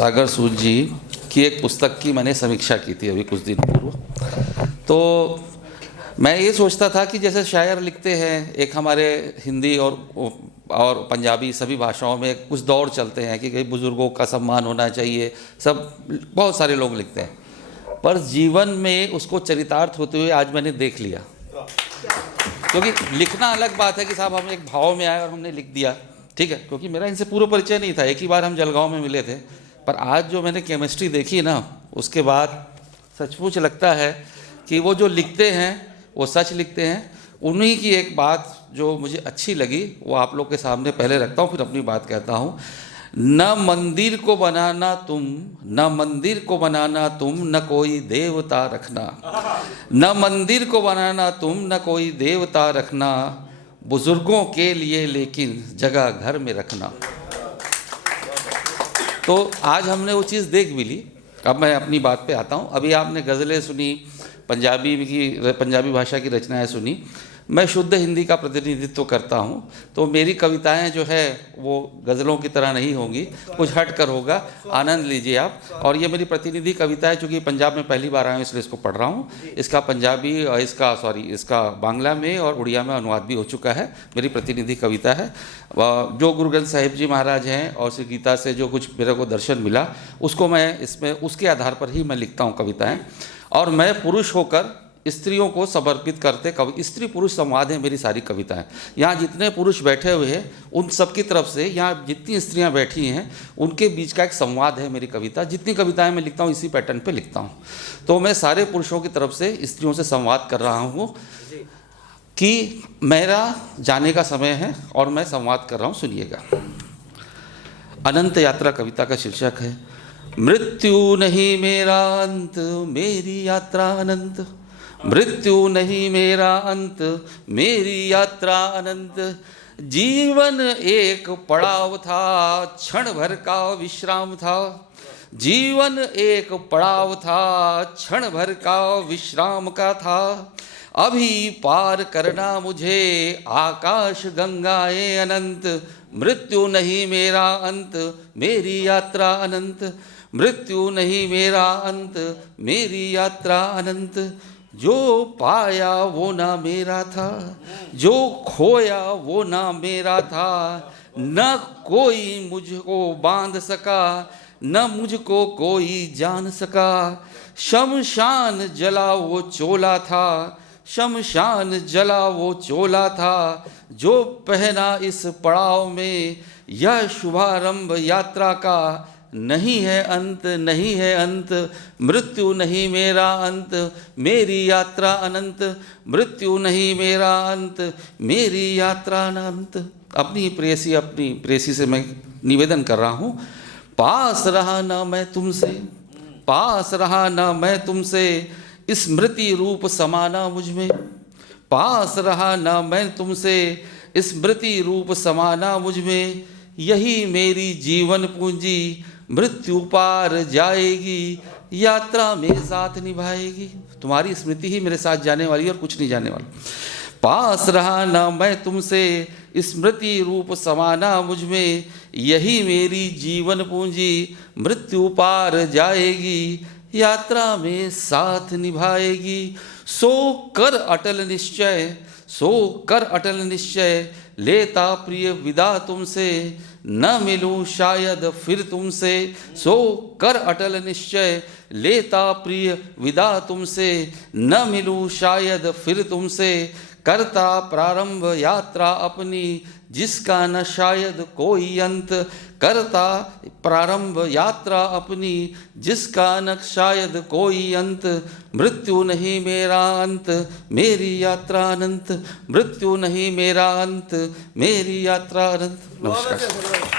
सागर सूद जी की एक पुस्तक की मैंने समीक्षा की थी अभी कुछ दिन पूर्व। तो मैं ये सोचता था कि जैसे शायर लिखते हैं, एक हमारे हिंदी और पंजाबी सभी भाषाओं में कुछ दौर चलते हैं कि बुज़ुर्गों का सम्मान होना चाहिए, सब बहुत सारे लोग लिखते हैं, पर जीवन में उसको चरितार्थ होते हुए आज मैंने देख लिया। क्योंकि लिखना अलग बात है कि साहब हम एक भाव में आए और हमने लिख दिया, ठीक है, क्योंकि मेरा इनसे पूर्व परिचय नहीं था, एक ही बार हम जलगांव में मिले थे। पर आज जो मैंने केमिस्ट्री देखी ना, उसके बाद सचमुच लगता है कि वो जो लिखते हैं वो सच लिखते हैं। उन्हीं की एक बात जो मुझे अच्छी लगी वो आप लोग के सामने पहले रखता हूँ, फिर अपनी बात कहता हूँ। न मंदिर को बनाना तुम, न मंदिर को बनाना तुम, न कोई देवता रखना। न मंदिर को बनाना तुम, न कोई देवता रखना, बुजुर्गों के लिए लेकिन जगह घर में रखना। तो आज हमने वो चीज़ देख भी ली। अब मैं अपनी बात पे आता हूँ। अभी आपने गज़लें सुनी, पंजाबी भाषा की रचनाएं सुनी। मैं शुद्ध हिंदी का प्रतिनिधित्व करता हूँ, तो मेरी कविताएं जो है वो गज़लों की तरह नहीं होंगी, कुछ हट कर होगा, आनंद लीजिए आप। और ये मेरी प्रतिनिधि कविता है, चूँकि पंजाब में पहली बार आया हूँ इसलिए इसको पढ़ रहा हूँ। इसका पंजाबी और इसका बांग्ला में और उड़िया में अनुवाद भी हो चुका है। मेरी प्रतिनिधि कविता है। जो गुरु ग्रंथ साहिब जी महाराज हैं और श्री गीता से जो कुछ मेरे को दर्शन मिला, उसको मैं इसमें उसके आधार पर ही मैं लिखता हूँ कविताएँ। और मैं पुरुष होकर स्त्रियों को समर्पित करते स्त्री पुरुष संवाद है मेरी सारी कविताएं। यहाँ जितने पुरुष बैठे हुए हैं उन सब की तरफ से, यहाँ जितनी स्त्रियाँ बैठी हैं उनके बीच का एक संवाद है मेरी कविता। जितनी कविताएं मैं लिखता हूँ इसी पैटर्न पे लिखता हूँ। तो मैं सारे पुरुषों की तरफ से स्त्रियों से संवाद कर रहा हूँ कि मेरा जाने का समय है और मैं संवाद कर रहा हूँ। सुनिएगा। अनंत यात्रा कविता का शीर्षक है। मृत्यु नहीं मेरा अंत, मेरी यात्रा अनंत। मृत्यु नहीं मेरा अंत, मेरी यात्रा अनंत। जीवन एक पड़ाव था, क्षण भर का विश्राम था। जीवन एक पड़ाव था, क्षण भर का विश्राम का था। अभी पार करना मुझे आकाश गंगाएं अनंत। मृत्यु नहीं मेरा अंत, मेरी यात्रा अनंत। मृत्यु नहीं मेरा अंत, मेरी यात्रा अनंत। जो पाया वो ना मेरा था, जो खोया वो ना मेरा था। न कोई मुझको बांध सका, न मुझको कोई जान सका। शमशान जला वो चोला था, शमशान जला वो चोला था। जो पहना इस पड़ाव में, यह शुभारंभ यात्रा का। नहीं है अंत, नहीं है अंत, मृत्यु नहीं मेरा अंत, मेरी यात्रा अनंत। मृत्यु नहीं मेरा अंत, मेरी यात्रा अनंत। अपनी प्रेयसी से मैं निवेदन कर रहा हूँ। पास रहा ना मैं तुमसे, पास रहा ना मैं तुमसे, स्मृति रूप समाना मुझ में। पास रहा ना मैं तुमसे, स्मृति रूप समाना मुझ में। यही मेरी जीवन पूंजी, मृत्यु पार जाएगी, यात्रा में साथ निभाएगी। तुम्हारी स्मृति ही मेरे साथ जाने वाली है और कुछ नहीं जाने वाला। पास रहा ना मैं तुमसे, स्मृति रूप समाना मुझ में। यही मेरी जीवन पूंजी, मृत्यु पार जाएगी, यात्रा में साथ निभाएगी। सो कर अटल निश्चय, सो कर अटल निश्चय, लेता प्रिय विदा तुमसे। न मिलूं शायद फिर तुमसे, सो कर अटल निश्चय, लेता प्रिय विदा तुमसे। न मिलूं शायद फिर तुमसे, करता प्रारंभ यात्रा अपनी, जिसका न शायद कोई अंत। करता प्रारंभ यात्रा अपनी, जिसका न शायद कोई अंत। मृत्यु नहीं मेरा अंत, मेरी यात्रा अनंत। मृत्यु नहीं मेरा अंत, मेरी यात्रा अनंत। नमस्कार।